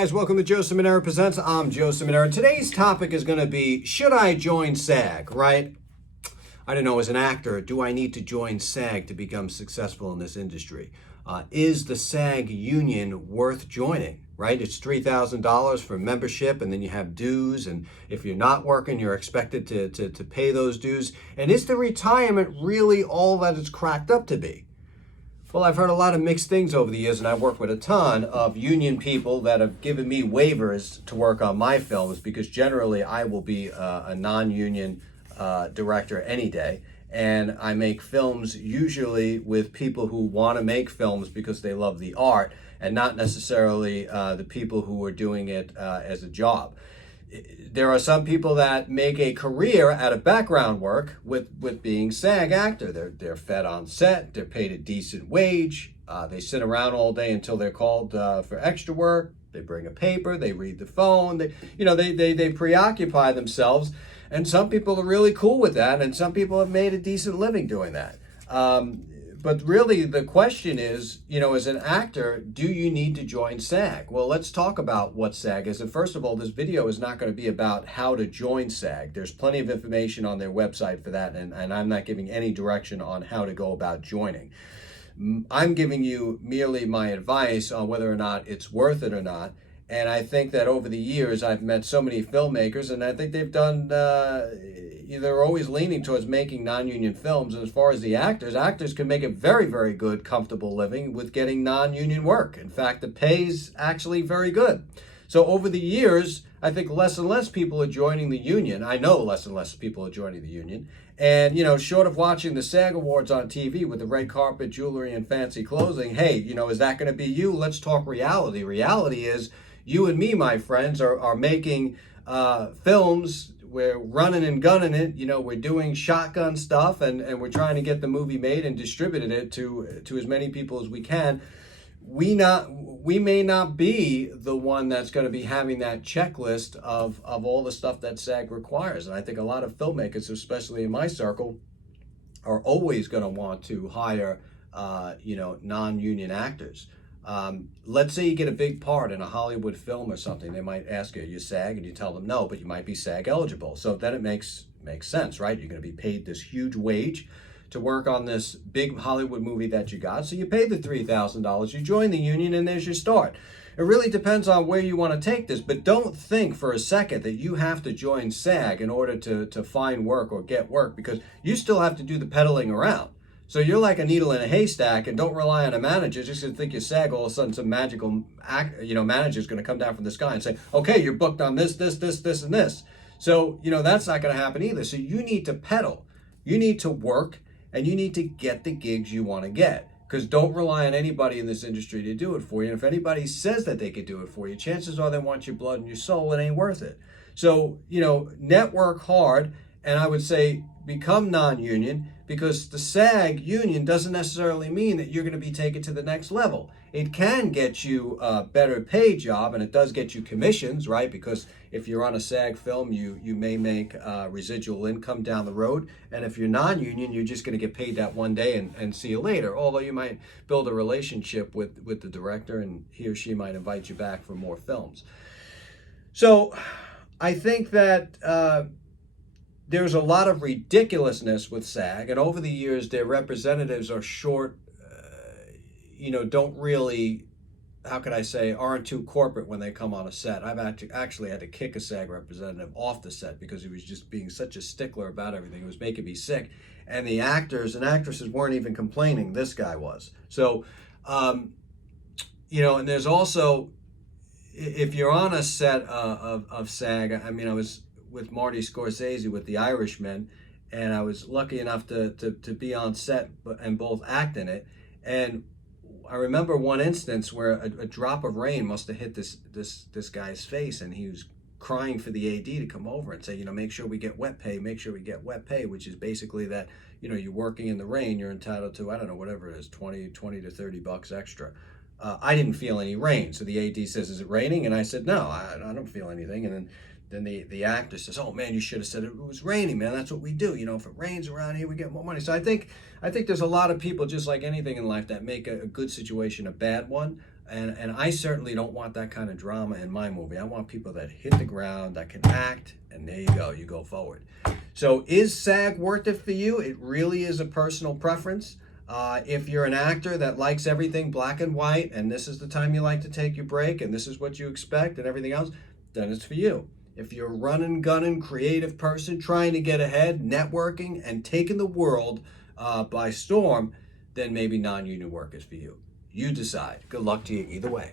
Guys, welcome to Joeciminera Presents. I'm Joeciminera. Today's topic is going to be, should I join SAG, right? I don't know, as an actor, do I need to join SAG to become successful in this industry? Is the SAG union worth joining, right? It's $3,000 for membership, and then you have dues, and if you're not working, you're expected to pay those dues. And is the retirement really all that it's cracked up to be? Well, I've heard a lot of mixed things over the years, and I've worked with a ton of union people that have given me waivers to work on my films because generally I will be a non-union director any day. And I make films usually with people who want to make films because they love the art and not necessarily the people who are doing it as a job. There are some people that make a career out of background work with being SAG actor. They're fed on set, they're paid a decent wage, they sit around all day until they're called for extra work, they bring a paper, they read the phone, they preoccupy themselves, and some people are really cool with that, and some people have made a decent living doing that. But really, the question is, as an actor, do you need to join SAG? Well, let's talk about what SAG is. And first of all, this video is not going to be about how to join SAG. There's plenty of information on their website for that, and I'm not giving any direction on how to go about joining. I'm giving you merely my advice on whether or not it's worth it or not. And I think that over the years, I've met so many filmmakers, and I think they've done, they're always leaning towards making non-union films. And as far as the actors can make a very, very good, comfortable living with getting non-union work. In fact, the pay's actually very good. So over the years, I think less and less people are joining the union. I know less and less people are joining the union. And, short of watching the SAG Awards on TV with the red carpet, jewelry, and fancy clothing, hey, is that going to be you? Let's talk reality. Reality is, you and me, my friends, are making films. We're running and gunning it. We're doing shotgun stuff, and we're trying to get the movie made and distributed it to as many people as we can. We may not be the one that's going to be having that checklist of all the stuff that SAG requires. And I think a lot of filmmakers, especially in my circle, are always going to want to hire non-union actors. Let's say you get a big part in a Hollywood film or something. They might ask you, are you SAG? And you tell them no, but you might be SAG eligible. So then it makes sense, right? You're going to be paid this huge wage to work on this big Hollywood movie that you got. So you pay the $3,000, you join the union, and there's your start. It really depends on where you want to take this, but don't think for a second that you have to join SAG in order to find work or get work, because you still have to do the peddling around. So you're like a needle in a haystack, and don't rely on a manager just to think you're SAG. All of a sudden, some magical manager is going to come down from the sky and say, okay, you're booked on this, and this. So, that's not going to happen either. So you need to peddle. You need to work, and you need to get the gigs you want to get. Because don't rely on anybody in this industry to do it for you. And if anybody says that they could do it for you, chances are they want your blood and your soul. It ain't worth it. So, network hard, and I would say become non-union, because the SAG union doesn't necessarily mean that you're going to be taken to the next level. It can get you a better paid job, and it does get you commissions, right? Because if you're on a SAG film, you may make residual income down the road. And if you're non-union, you're just going to get paid that one day and see you later. Although you might build a relationship with the director, and he or she might invite you back for more films. So I think that there's a lot of ridiculousness with SAG, and over the years, their representatives are short, don't really, aren't too corporate when they come on a set. I've actually had to kick a SAG representative off the set because he was just being such a stickler about everything. It was making me sick. And the actors and actresses weren't even complaining. This guy was. So, and there's also, if you're on a set of SAG, I was with Marty Scorsese with The Irishman, and I was lucky enough to be on set and both act in it. And I remember one instance where a drop of rain must have hit this guy's face, and he was crying for the AD to come over and say, make sure we get wet pay, which is basically that, you're working in the rain, you're entitled to, I don't know, whatever it is, 20 to $30 extra. I didn't feel any rain. So the AD says, is it raining? And I said, no, I don't feel anything. And then the actor says, oh man, you should have said it was raining, man. That's what we do. If it rains around here, we get more money. So I think there's a lot of people, just like anything in life, that make a good situation a bad one. And I certainly don't want that kind of drama in my movie. I want people that hit the ground, that can act, and there you go forward. So is SAG worth it for you? It really is a personal preference. If you're an actor that likes everything black and white, and this is the time you like to take your break, and this is what you expect, and everything else, then it's for you. If you're a running, gunning, creative person trying to get ahead, networking, and taking the world by storm, then maybe non-union work is for you. You decide. Good luck to you either way.